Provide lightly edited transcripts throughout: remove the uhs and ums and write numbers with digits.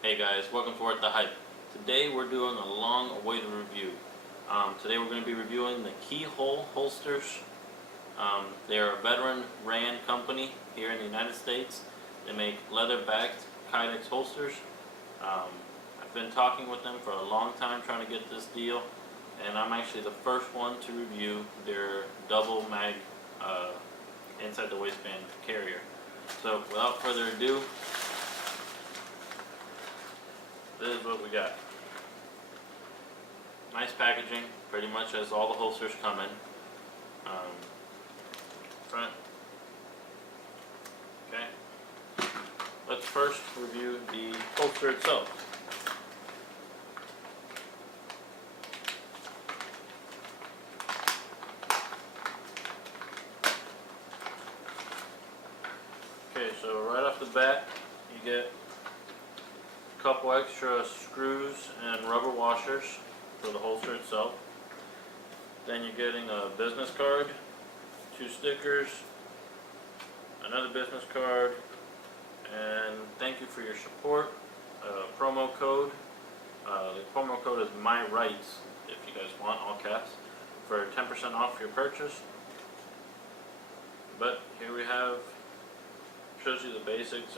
Hey guys, welcome to Worth the Hype. Today we're doing a long-awaited review. Today we're going to be reviewing the KeyHole Holsters. They are a veteran ran company here in the United States. They make leather-backed Kydex holsters. I've been talking with them for a long time trying to get this deal, and I'm actually the first one to review their double mag inside the waistband carrier. So without further ado, this is what we got. Nice packaging, pretty much as all the holsters come in. Front. Okay. Let's first review the holster itself. Okay, so right off the bat, you get a couple extra screws and rubber washers for the holster itself. Then you're getting a business card, 2 stickers, another business card, and thank you for your support. Promo code. The promo code is MyRights if you guys want, all caps, for 10% off your purchase. But here we have, shows you the basics.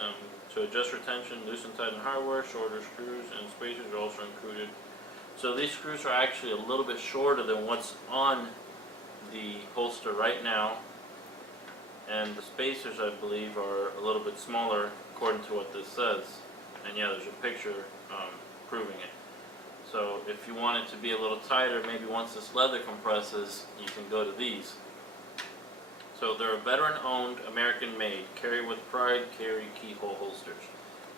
To adjust retention, loosen, tighten hardware, shorter screws and spacers are also included. So these screws are actually a little bit shorter than what's on the holster right now, and the spacers, I believe, are a little bit smaller according to what this says. And yeah, there's a picture proving it. So if you want it to be a little tighter, maybe once this leather compresses, you can go to these. So they're a veteran-owned, American-made, carry with pride, carry KeyHole holsters.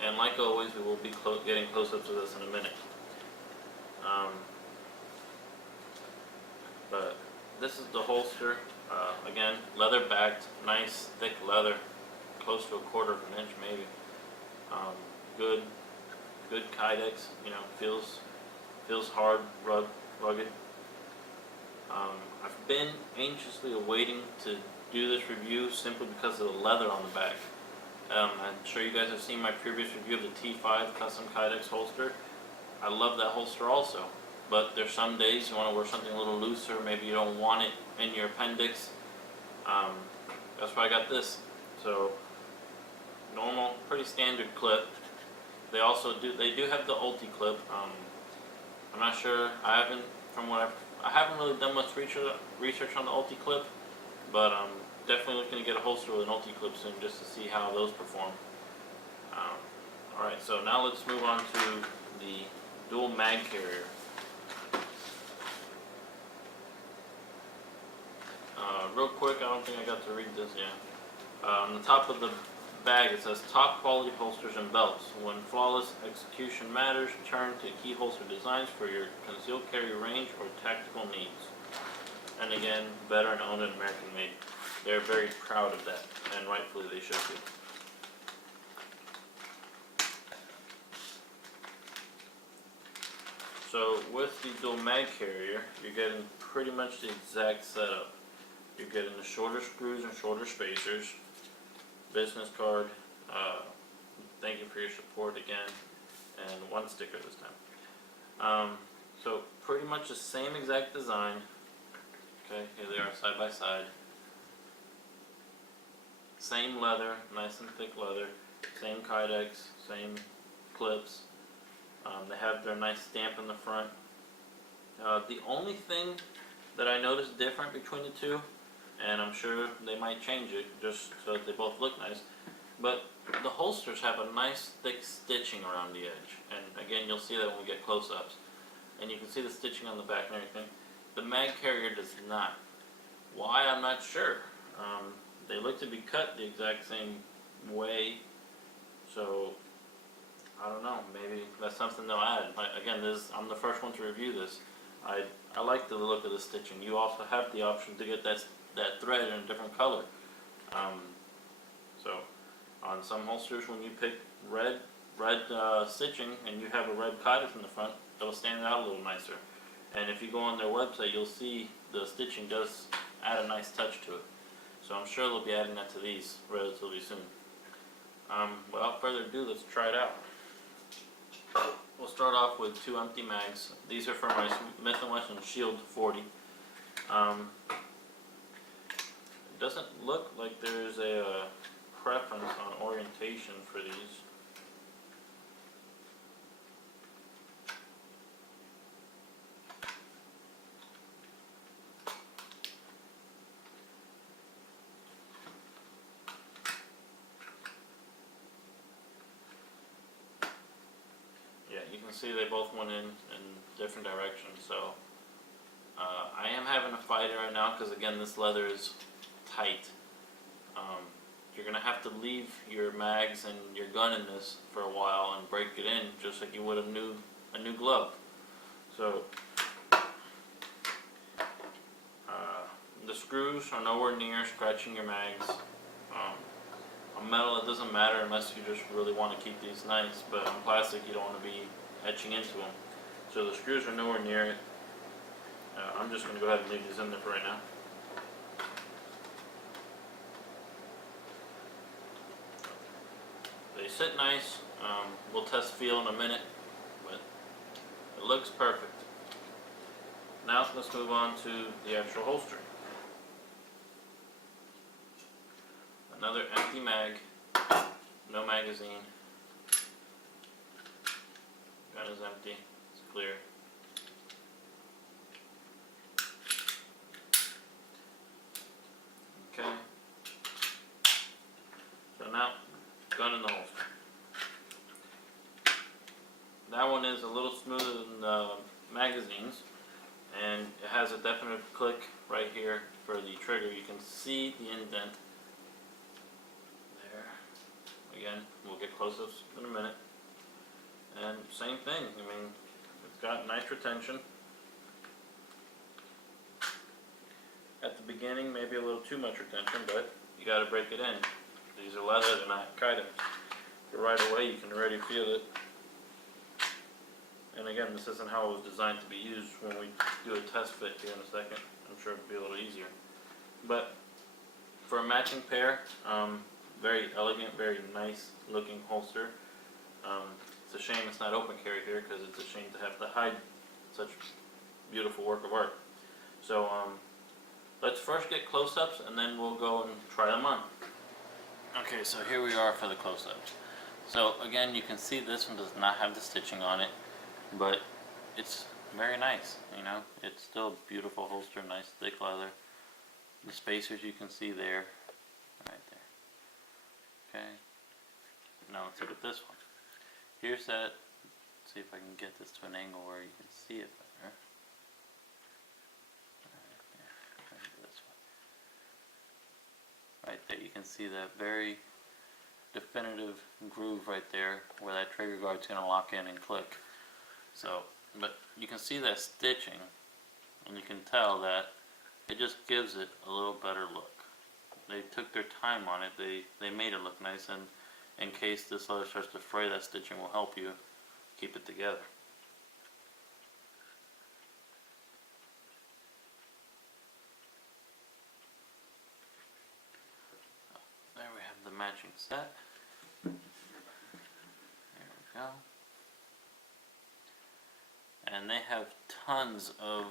And like always, we will be getting close-ups of this in a minute. But this is the holster. Again, leather-backed, nice, thick leather, close to 1/4 of an inch maybe. Good Kydex. You know, feels hard, rugged. I've been anxiously awaiting to do this review simply because of the leather on the back. I'm sure you guys have seen my previous review of the T5 custom Kydex holster. I love that holster also, but there's some days you want to wear something a little looser, maybe you don't want it in your appendix. That's why I got this. So normal, pretty standard clip. They do have the ulti clip. I'm not sure, I haven't really done much research on the ulti clip, but I'm definitely looking to get a holster with an ulti clip soon just to see how those perform. Alright, so now let's move on to the dual mag carrier. Real quick, I don't think I got to read this yet. On the top of the bag it says top quality holsters and belts. When flawless execution matters, turn to Key Holster Designs for your concealed carry range or tactical needs. And again, veteran owned and American made. They're very proud of that, and rightfully they should be. So with the dual mag carrier, you're getting pretty much the exact setup. You're getting the shorter screws and shorter spacers, business card, thank you for your support again, and 1 sticker this time. So pretty much the same exact design. Okay, here they are side by side. Same leather, nice and thick leather, same Kydex, same clips. They have their nice stamp in the front. The only thing that I noticed different between the two, and I'm sure they might change it just so that they both look nice, but the holsters have a nice thick stitching around the edge, and again you'll see that when we get close-ups, and you can see the stitching on the back and everything. The mag carrier does not. Why, I'm not sure. They look to be cut the exact same way, so I don't know, maybe that's something they'll add. Again, I'm the first one to review this. I like the look of the stitching. You also have the option to get that thread in a different color. So on some holsters, when you pick red stitching and you have a red Kydex in the front, it'll stand out a little nicer. And if you go on their website, you'll see the stitching does add a nice touch to it. So I'm sure they'll be adding that to these relatively soon. Without further ado, let's try it out. We'll start off with 2 empty mags. These are from my Smith&Wesson Shield 40. It doesn't look like there's a preference on orientation for these. Yeah, you can see they both went in different directions, so I am having to fight it right now because again this leather is tight. You're going to have to leave your mags and your gun in this for a while and break it in just like you would a new glove. So the screws are nowhere near scratching your mags. On metal it doesn't matter unless you just really want to keep these nice, but on plastic you don't want to be etching into them. So the screws are nowhere near it. I'm just going to go ahead and leave these in there for right now. They sit nice. We'll test feel in a minute, but it looks perfect. Now let's move on to the actual holster. Another empty mag, no magazine. Gun is empty, it's clear. Okay. So now, gun in the holster. That one is a little smoother than the magazines, and it has a definite click right here for the trigger. You can see the indent there. Again, we'll get close-ups in a minute. And same thing, I mean, it's got nice retention. At the beginning, maybe a little too much retention, but you gotta break it in. These are leather, they're not chitin. But right away you can already feel it. And again, this isn't how it was designed to be used. When we do a test fit here in a second, I'm sure it'll be a little easier. But for a matching pair, very elegant, very nice looking holster. It's a shame it's not open carry here because it's a shame to have to hide such beautiful work of art. So let's first get close-ups and then we'll go and try them on. Okay, so here we are for the close-ups. So again, you can see this one does not have the stitching on it, but it's very nice, you know. It's still a beautiful holster, nice thick leather. The spacers you can see there, right there. Okay, now let's look at this one. Here's that, let's see if I can get this to an angle where you can see it better. Right there, you can see that very definitive groove right there where that trigger guard's going to lock in and click. So, but you can see that stitching, and you can tell that it just gives it a little better look. They took their time on it, they made it look nice, and in case this leather starts to fray, that stitching will help you keep it together. There we have the matching set. There we go. And they have tons of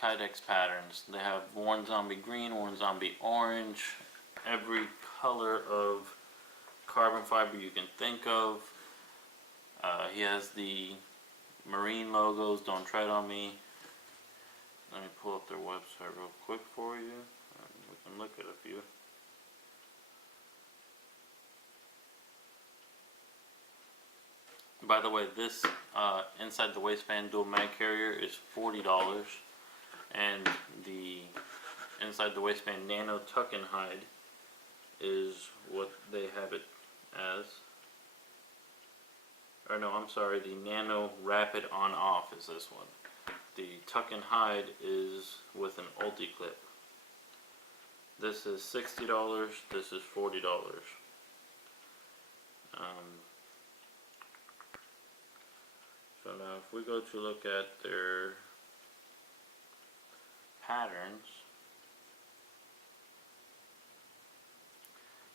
Kydex patterns. They have Worn Zombie Green, Worn Zombie Orange, every color of carbon fiber you can think of. He has the marine logos, Don't Tread on Me. Let me pull up their website real quick for you. We can look at a few. By the way, this inside the waistband dual mag carrier is $40, and the inside the waistband nano tuck and hide is what they have it as. Or no, I'm sorry, the Nano Rapid On-Off is this one. The tuck and hide is with an ulti clip. This is $60, this is $40. So now if we go to look at their patterns,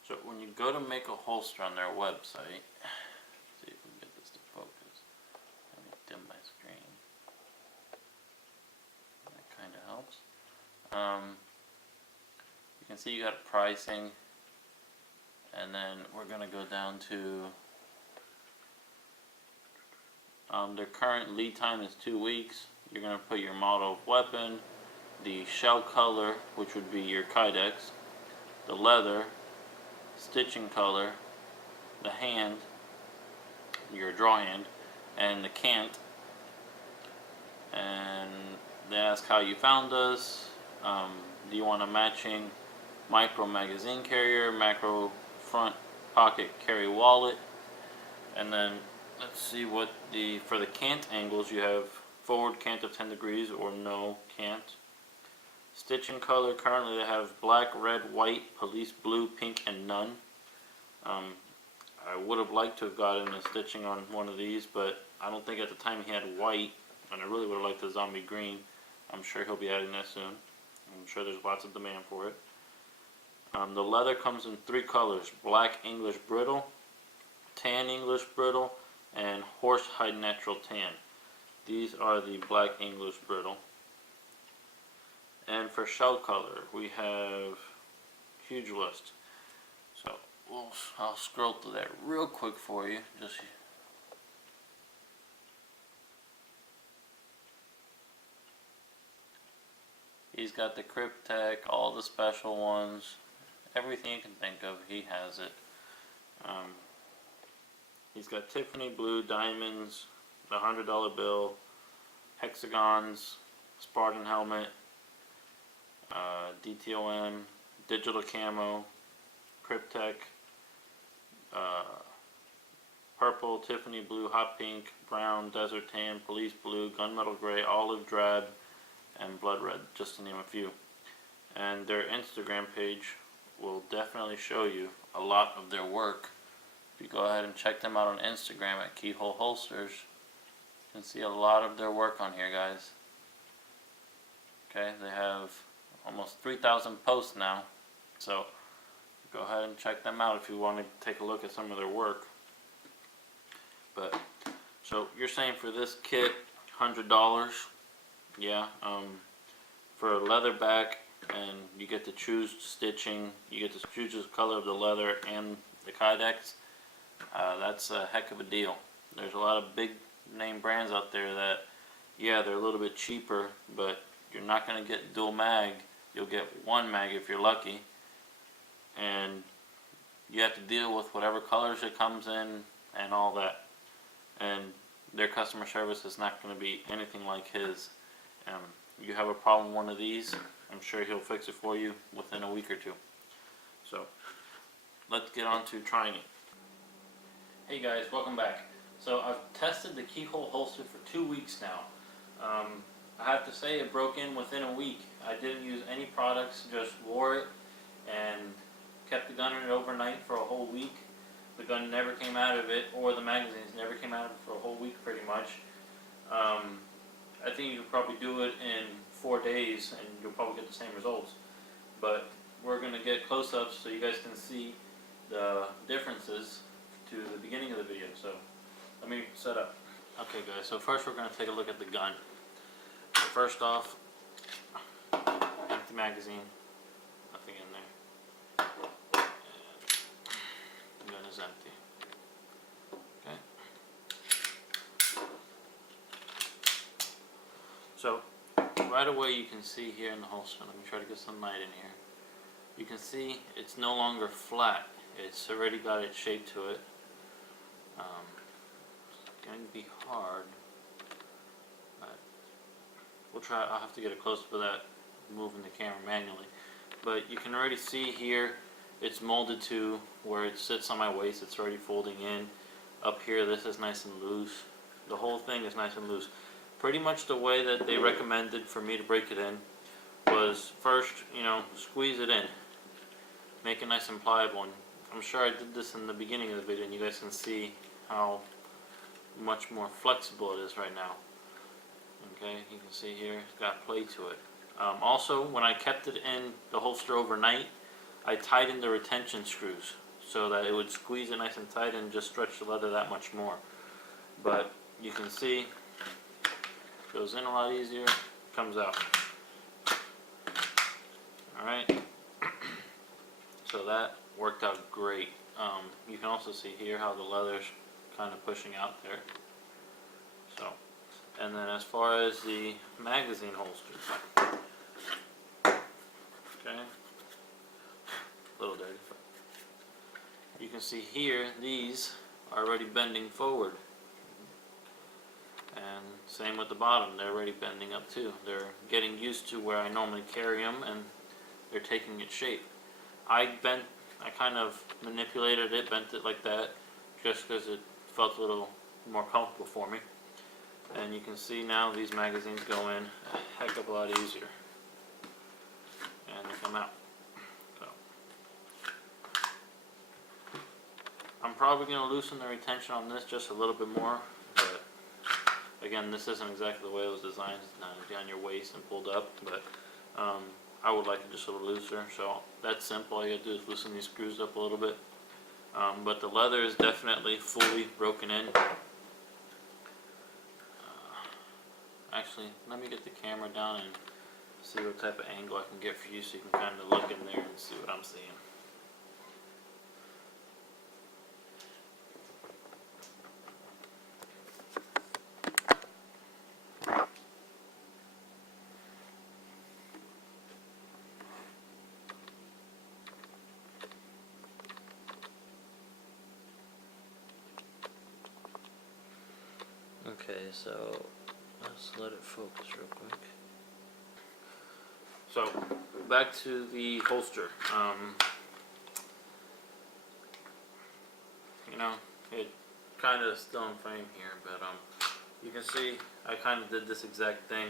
so when you go to make a holster on their website, You can see you got pricing, and then we're gonna go down to their current lead time is 2 weeks. You're gonna put your model of weapon, the shell color, which would be your kydex, the leather, stitching color, the hand, your draw hand, and the cant. And they ask how you found us. Do you want a matching micro magazine carrier, macro front pocket carry wallet? And then let's see what for the cant angles, you have forward cant of 10 degrees or no cant. Stitching color, currently they have black, red, white, police blue, pink, and none. I would have liked to have gotten a stitching on one of these, but I don't think at the time he had white, and I really would have liked the zombie green. I'm sure he'll be adding that soon. I'm sure there's lots of demand for it. The leather comes in 3 colors: black English brittle, tan English brittle, and horsehide natural tan. These are the black English brittle. And for shell color, we have a huge list. So I'll scroll through that real quick for you. He's got the Cryptek, all the special ones, everything you can think of, he has it. He's got Tiffany blue, diamonds, the $100 bill, hexagons, Spartan helmet, DTOM, digital camo, Cryptek, purple, Tiffany blue, hot pink, brown, desert tan, police blue, gunmetal gray, olive drab, and blood red, just to name a few. And their Instagram page will definitely show you a lot of their work. If you go ahead and check them out on Instagram at KeyHole Holsters, you can see a lot of their work on here, guys. Okay, they have almost 3,000 posts now, so go ahead and check them out if you want to take a look at some of their work. But so you're saying for this kit, $100? Yeah. For a leather back, and you get to choose stitching, you get to choose the color of the leather and the kydex. That's a heck of a deal. There's a lot of big name brands out there that, yeah, they're a little bit cheaper, but you're not going to get dual mag. You'll get one mag if you're lucky, and you have to deal with whatever colors it comes in and all that. And their customer service is not going to be anything like his. You have a problem with one of these, I'm sure he'll fix it for you within a week or two. So let's get on to trying it. Hey guys, welcome back. So I've tested the KeyHole holster for 2 weeks now. I have to say it broke in within a week. I didn't use any products, just wore it and kept the gun in it overnight for a whole week. The gun never came out of it, or the magazines never came out of it for a whole week pretty much. I think you could probably do it in 4 days and you'll probably get the same results. But we're going to get close-ups so you guys can see the differences to the beginning of the video. So let me set up. Okay guys, so first we're going to take a look at the gun. First off, empty magazine, nothing in there. And the gun is empty. Okay. So right away you can see here in the holster, let me try to get some light in here. You can see it's no longer flat, it's already got its shape to it. It's going to be hard, but we'll try. I'll have to get a close-up of that, moving the camera manually. But you can already see here it's molded to where it sits on my waist. It's already folding in. Up here this is nice and loose. The whole thing is nice and loose. Pretty much the way that they recommended for me to break it in was first, squeeze it in, make it nice and pliable. And I'm sure I did this in the beginning of the video and you guys can see how much more flexible it is right now. Okay, you can see here it's got play to it. Also, when I kept it in the holster overnight, I tightened the retention screws so that it would squeeze it nice and tight and just stretch the leather that much more. But you can see it goes in a lot easier, comes out. Alright, so that worked out great. You can also see here how the leather's kind of pushing out there. So, and then as far as the magazine holsters, okay, a little dirty. You can see here, these are already bending forward. And same with the bottom, they're already bending up too. They're getting used to where I normally carry them, and they're taking its shape. I kind of manipulated it, bent it like that, just because it felt a little more comfortable for me. And you can see now these magazines go in a heck of a lot easier. And they come out. So I'm probably going to loosen the retention on this just a little bit more, but again, this isn't exactly the way it was designed. It's not down your waist and pulled up, but I would like it just a little looser. So that's simple. All you gotta do is loosen these screws up a little bit. But the leather is definitely fully broken in. Actually, let me get the camera down and see what type of angle I can get for you, so you can kind of look in there and see what I'm seeing. Okay, so let's let it focus real quick. So, back to the holster. You know, it kind of still in frame here, but you can see I kind of did this exact thing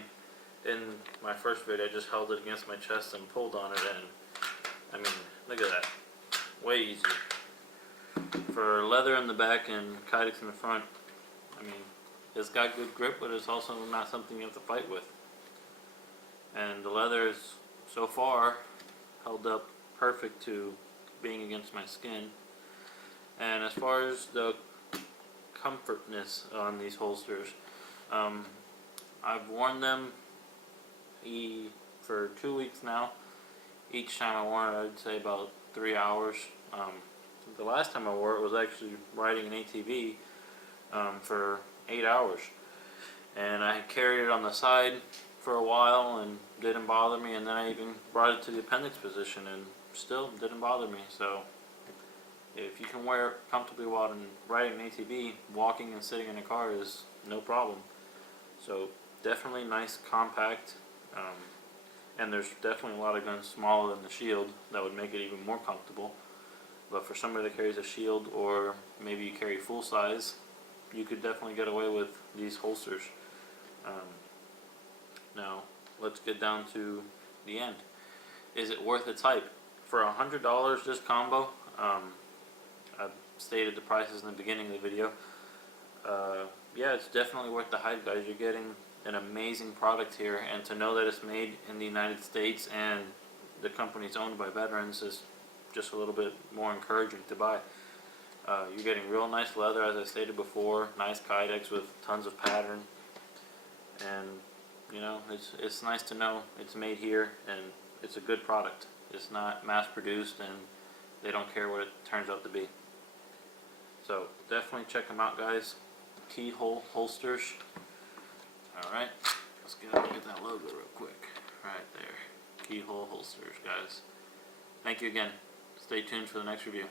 in my first video. I just held it against my chest and pulled on it, and I mean, look at that, way easier. For leather in the back and kydex in the front, I mean, it's got good grip, but it's also not something you have to fight with. And the leather is, so far, held up perfect to being against my skin. And as far as the comfortness on these holsters, I've worn them for 2 weeks now. Each time I wore it, I'd say about 3 hours. The last time I wore it was actually riding an ATV for 8 hours, and I carried it on the side for a while and didn't bother me, and then I even brought it to the appendix position and still didn't bother me. So if you can wear it comfortably while riding an ATV, walking and sitting in a car is no problem. So definitely nice, compact, and there's definitely a lot of guns smaller than the Shield that would make it even more comfortable. But for somebody that carries a Shield, or maybe you carry full size, you could definitely get away with these holsters. Now, let's get down to the end. Is it worth its hype? For $100, this combo, I stated the prices in the beginning of the video. Yeah, it's definitely worth the hype, guys. You're getting an amazing product here, and to know that it's made in the United States and the company's owned by veterans is just a little bit more encouraging to buy. You're getting real nice leather, as I stated before, nice kydex with tons of pattern, and you know, it's nice to know it's made here and it's a good product. It's not mass produced, and they don't care what it turns out to be. So definitely check them out, guys. KeyHole Holsters. Alright, let's get a look at that logo real quick. Right there. KeyHole Holsters, guys. Thank you again. Stay tuned for the next review.